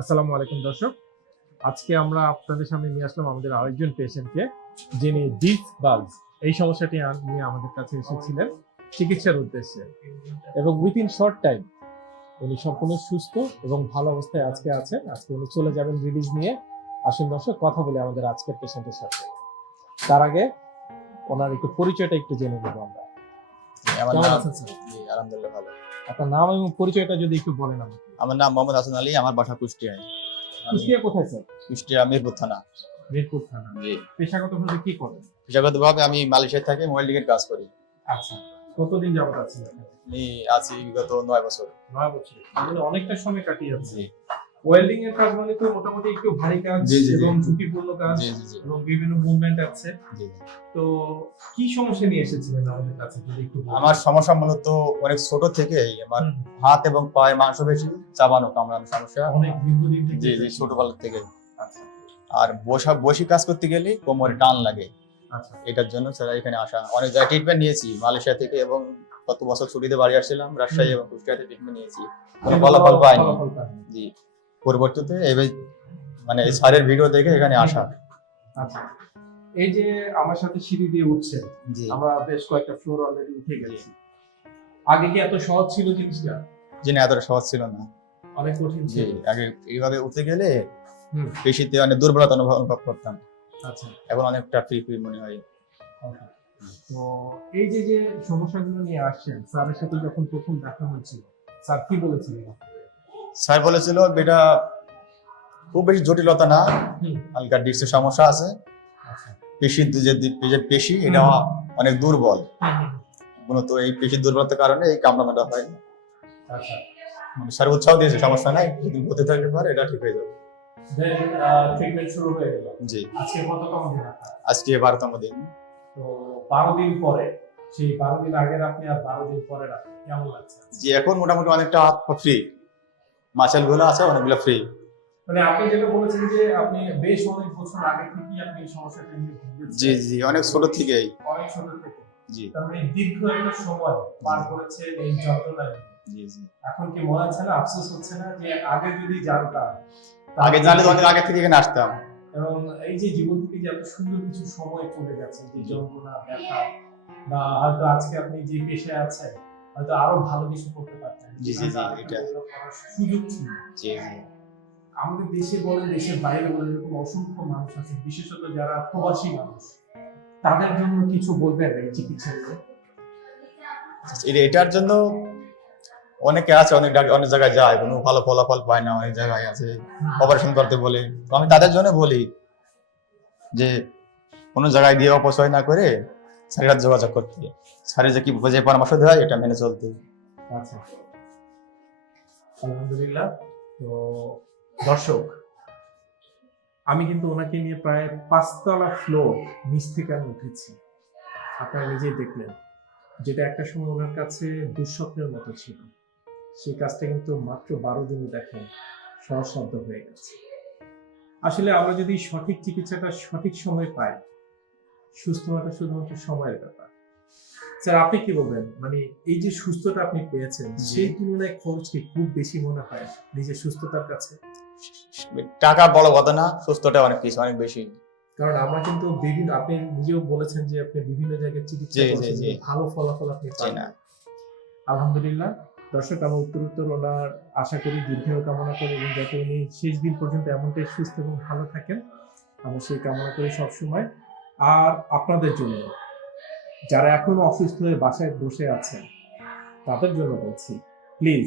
আসসালামু আলাইকুম দর্শক। আজকে আমরা আপনাদের সামনে নিয়ে আসলাম আমাদের আরেকজন পেশেন্টকে যিনি ডিস বালস এই সমস্যাটি নিয়ে আমাদের কাছে এসেছিলেন চিকিৎসার উদ্দেশ্যে। এবং উইথিন শর্ট টাইম উনি সম্পূর্ণ সুস্থ এবং ভালো অবস্থায় আজকে আছেন। আজকে উনি চলে যাবেন রিলিজ নিয়ে। আসুন দর্শক কথা বলে আমাদের আজকের পেশেন্টের সাথে। তার আগে ওনার একটু পরিচয়টা একটু জেনে নেব আমরা। আলহামদুলিল্লাহ ভালো। আপনার নাম এবং পরিচয়টা যদি একটু বলেন আমাকে। আমার নাম মোহাম্মদ হাসান আলী আমার বাসা কুষ্টিয়ায় কুষ্টিয়া কোথায় স্যার? কুষ্টিয়া মিরপুর থানা। মিরপুর থানা। জি। পেশাগতভাবে কি করেন? পেশাগতভাবে আমি মালয়েশিয়ায় থাকি মোবাইল লিগের কাজ করি। আচ্ছা কতদিন যাবত আছেন? আমি আছি বিগত নয় বছর। নয় বছর। মানে অনেকটা সময় কাটিয়ে যাচ্ছে। ওয়েল্ডিং এর কাজ মানে তো মোটামুটি একটু ভারী কাজ। এবং ঝুঁকিপূর্ণ কাজ এবং বিভিন্ন মুভমেন্ট আছে। তো কি সমস্যা নিয়ে এসেছিলেন আমাদের কাছে যদি একটু আমার সমস্যা মূলত অনেক ছোট থেকেই আমার হাত এবং পায়ে মাংস বেশি চাবানো কামড়ানো সমস্যা। অনেক দীর্ঘদিন থেকে জি জি ছোটবেলা থেকে। আচ্ছা। আর বসা বসি কাজ করতে গেলে কোমরে টান লাগে। আচ্ছা। এটার জন্য স্যার এখানে আসা অনেক জায়গায় ট্রিটমেন্ট নিয়েছি মালয়েশিয়া থেকে এবং গত বছর ছুটিতে বাড়ি আসছিলাম রাজশাহী এবং কুষ্টিয়াতে ট্রিটমেন্ট নিয়েছি। কোনো ফলাফল পাইনি। জি। পরবর্তীতে এবার মানে এই স্যারের ভিডিও দেখে এখানে আসা। আচ্ছা। এই যে আমার সাথে সিঁড়ি দিয়ে উঠছে আমরা বেশ কয়েকটা ফ্লোর অলরেডি উঠে গেছি। আগে কি এত সহজ ছিল জিনিসটা? জি না এতটা সহজ ছিল না। অনেক কঠিন ছিল। আগে এইভাবে উঠতে গেলে হুম। পেশিতে অনেক দুর্বলতা অনুভব অনুভব করতাম। আচ্ছা। এখন অনেকটা ফ্রি ফ্রি মনে হয়। তো এই যে যে সমস্যাগুলো নিয়ে আসছেন স্যারের সাথে যখন প্রথম দেখা হয়েছিল স্যার কি বলেছিলেন? স্যার বলেছিল এটা খুব বেশি জটিলতা না। হালকা ডিস্কের সমস্যা আছে। আচ্ছা। পেশির যে যে পেশি এটা অনেক দুর্বল। মূলত এই পেশির দুর্বলতার কারণে এই কামড়ানোটা হয়। আচ্ছা। মানে স্যার উৎসাহ দিয়েছে সমস্যা নাই যদি হতে থাকলে পরে এটা ঠিক হয়ে যাবে। ট্রিটমেন্ট শুরু হয়ে গেল। জি। আজকে কততম দিন আজকে বারোতম দিন। তো বারো দিন পরে সেই বারো দিন আগের আপনি আর বারো দিন পরে কেমন লাগছে? জি এখন মোটামুটি অনেকটা হাত ফ্রি মাছেলগুলো আছে অনেকগুলো ফ্রি মানে আপনি যেটা বলেছেন যে আপনি বেশ অনেক বছর আগে থেকেই আপনি সমস্যাটা নিয়ে জি জি অনেক ছোট থেকেই। অনেক ছোট থেকে। জি। তার মানে দীর্ঘ একটা সময় পার করেছে এই যন্ত্রণায়। জি জি। এখন কি মনে হচ্ছে না আফসোস হচ্ছে না যে আগে যদি জানতাম আগে জানলে অনেক আগে থেকে এখানে আসতাম। এবং এই যে জীবন থেকে যে এত সুন্দর কিছু সময় চলে গেছে যে যন্ত্রণা ব্যথা বা হয়তো আজকে আপনি যে পেশায় আছেন হয়তো আরও ভালো কিছু করতে পারতেন। জি, জি, জি, এটা। সুযোগ ছিল। জি জি। আমাদের দেশে বলেন দেশের বাইরে বলেন এরকম অসংখ্য মানুষ আছে বিশেষত যারা প্রবাসী মানুষ। তাদের জন্য কিছু বলবেন এই চিকিৎসা এটার জন্য অনেকে আছে অনেক অনেক জায়গায় যায় কোনো ভালো ফলাফল পায় না অনেক জায়গায় আছে অপারেশন করতে বলে। তো আমি তাদের জন্য বলি যে কোনো জায়গায় গিয়ে অপচয় না করে স্যারের সাথে যোগাযোগ করতে স্যারের যে কি যে পরামর্শ দেয় এটা মেনে চলতে আচ্ছা। আলহামদুলিল্লাহ। তো দর্শক, আমি কিন্তু ওনাকে নিয়ে প্রায় পাঁচতলা ফ্লোর নিচ থেকে আমি উঠেছি। আপনারা নিজেই দেখলেন, যেটা একটা সময় ওনার কাছে দুঃস্বপ্নের মতো ছিল। সেই কাজটা কিন্তু মাত্র বারো দিনে দেখেন সহসাধ্য হয়ে গেছে। আসলে আমরা যদি সঠিক চিকিৎসাটা সঠিক সময় পাই সুস্থ হওয়াটা শুধুমাত্র সময়ের ব্যাপার। স্যার আপনি কি বলবেন? মানে এই যে সুস্থতা আপনি পেয়েছেন। সেই তুলনায় খরচ কি খুব বেশি মনে হয় নিজের সুস্থতার কাছে? টাকা বড় কথা না সুস্থটা অনেক কিছু অনেক বেশি। কারণ আমরা কিন্তু বিভিন্ন আপনি নিজেও বলেছেন যে আপনি বিভিন্ন জায়গায় চিকিৎসা করেছেন ভালো ফলাফল আপনি পান। আলহামদুলিল্লাহ দর্শক আমি উত্তর উত্তর ওনার আশা করি দীর্ঘ কামনা করি এবং যাতে উনি শেষ দিন পর্যন্ত এমনটাই সুস্থ এবং ভালো থাকেন আমি সেই কামনা করি সবসময়। আর আপনাদের জন্য। যারা এখনও অসুস্থ হয়ে বাসায় বসে আছেন, তাদের জন্য বলছি প্লিজ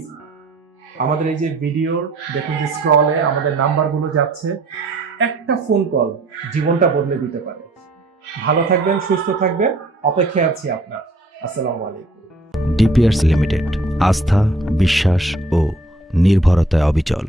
আমাদের এই যে ভিডিওর দেখুন যে স্ক্রলে আমাদের নাম্বারগুলো যাচ্ছে, একটা ফোন কল জীবনটা বদলে দিতে পারে। ভালো থাকবেন, সুস্থ থাকবেন, অপেক্ষায় আছি আপনার। আসসালামু আলাইকুম। ডিপিয়ার্স লিমিটেড আস্থা, বিশ্বাস ও নির্ভরতায় অবিচল।